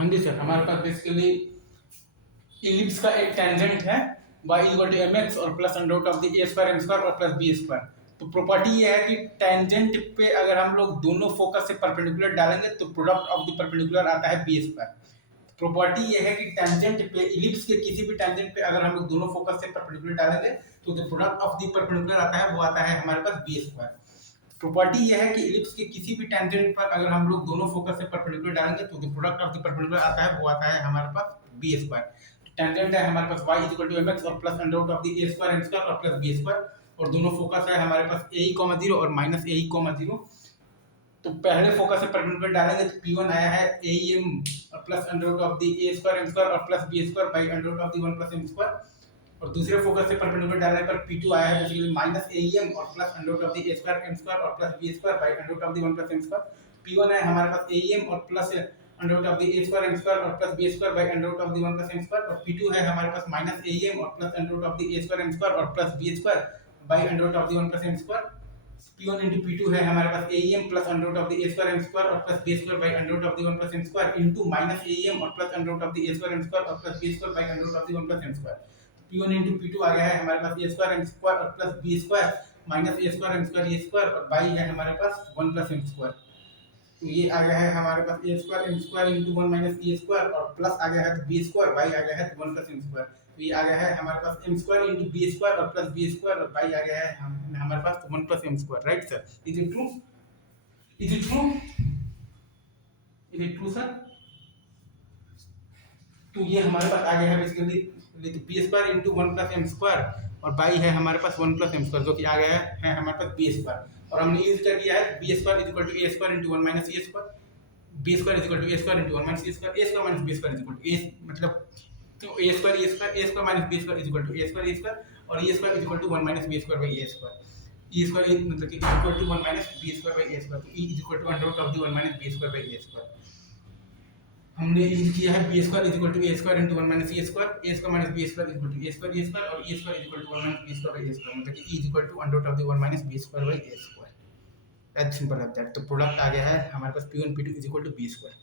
हाँ जी सर, हमारे पास basically ellipse का एक टेंजेंट है y इक्वल टू mx और plus under root of the a square m square और प्लस b स्क्वायर। तो प्रॉपर्टी ये है कि टेंजेंट पे अगर हम लोग दोनों फोकस से परपेंडिकुलर डालेंगे तो प्रोडक्ट ऑफ द परपेंडिकुलर आता है b स्क्वायर। प्रॉपर्टी ये है कि टेंजेंट पे इलिप्स के किसी भी टेंजेंट पे अगर हम लोग दोनों फोकस से परपेंडिकुलर डालेंगे तो the product of the perpendicular आता है वो आता है हमारे पास b स्क्वायर। प्रॉपर्टी ये है कि इलिप्स के किसी भी टेंजेंट पर अगर हम लोग दोनों फोकस से परपेंडिकुलर डालेंगे तो the product of the perpendicular आता है वो आता है हमारे पास b स्क्वायर। टेंजेंट है हमारे पास y इक्वल टू mx और plus under root of the a square m square और प्लस b स्क्वायर और दोनों फोकस है हमारे पास a, 0 और माइनस a, 0। तो पहले फोकस से परपेंडिकुलर डालेंगे तो p1 आया है aem plus under root of the a square m square और plus b square by under root of the 1 plus m square और दूसरे फोकस से परपेंडिकुलर डालने पर p2 आया है बेसिकली माइनस aem और plus under root of the a square m square और plus b square by under root of the 1 plus m square. p1 है हमारे पास aem और plus under root of the a square m square और plus b square by under root of the 1 plus m square और p2 है हमारे पास minus aem और plus under root of the a square m square और plus b square by under root of the 1 plus m square. p1 into p2 है हमारे पास aem plus under root of the a square m square और plus b square by under root of the 1 plus m square into minus aem और plus under root of the a square m square और plus b square by under root of the 1 plus m square. p1 into p2 आ गया है हमारे पास a square m square और plus b square minus a square m square a square और by है हमारे पास 1 plus m square. तो ये आ गया है हमारे पास a square m square into 1 minus a square और प्लस आ गया है तो b स्क्वायर बाई आ गया है तो 1 प्लस m स्क्वायर। तो ये आ गया है हमारे पास m square into b square और प्लस b स्क्वायर और बाई आ गया है हमारे पास 1 plus m square. Right sir, is it true? Is it true? Is it true sir? तो ये हमारे पास आ गया है basically b square into 1 plus m square और बाई है हमारे पास 1 प्लस m स्क्वायर जो कि आ गया है हमारे पास b स्क्वायर और हमने यूज कर दिया है b square equal to a square into 1 minus a square b square equal to a square into 1 minus a square a square minus b square equal to a मतलब तो a square minus b square equal to a square और a square equal to 1 minus b square by a square. e square मतलब कि equal to 1 minus b square by a square तो e equal to under root of the 1 minus b square by a square. हमने use किया है b square equal to a square into 1 minus a square minus b square equal to a square और e square equal to 1 minus b square by a square मतलब कि e equal to under root of the 1 minus b square by a square. As simple as that. तो product आ गया है हमारे पास p1 p2 equal to b square.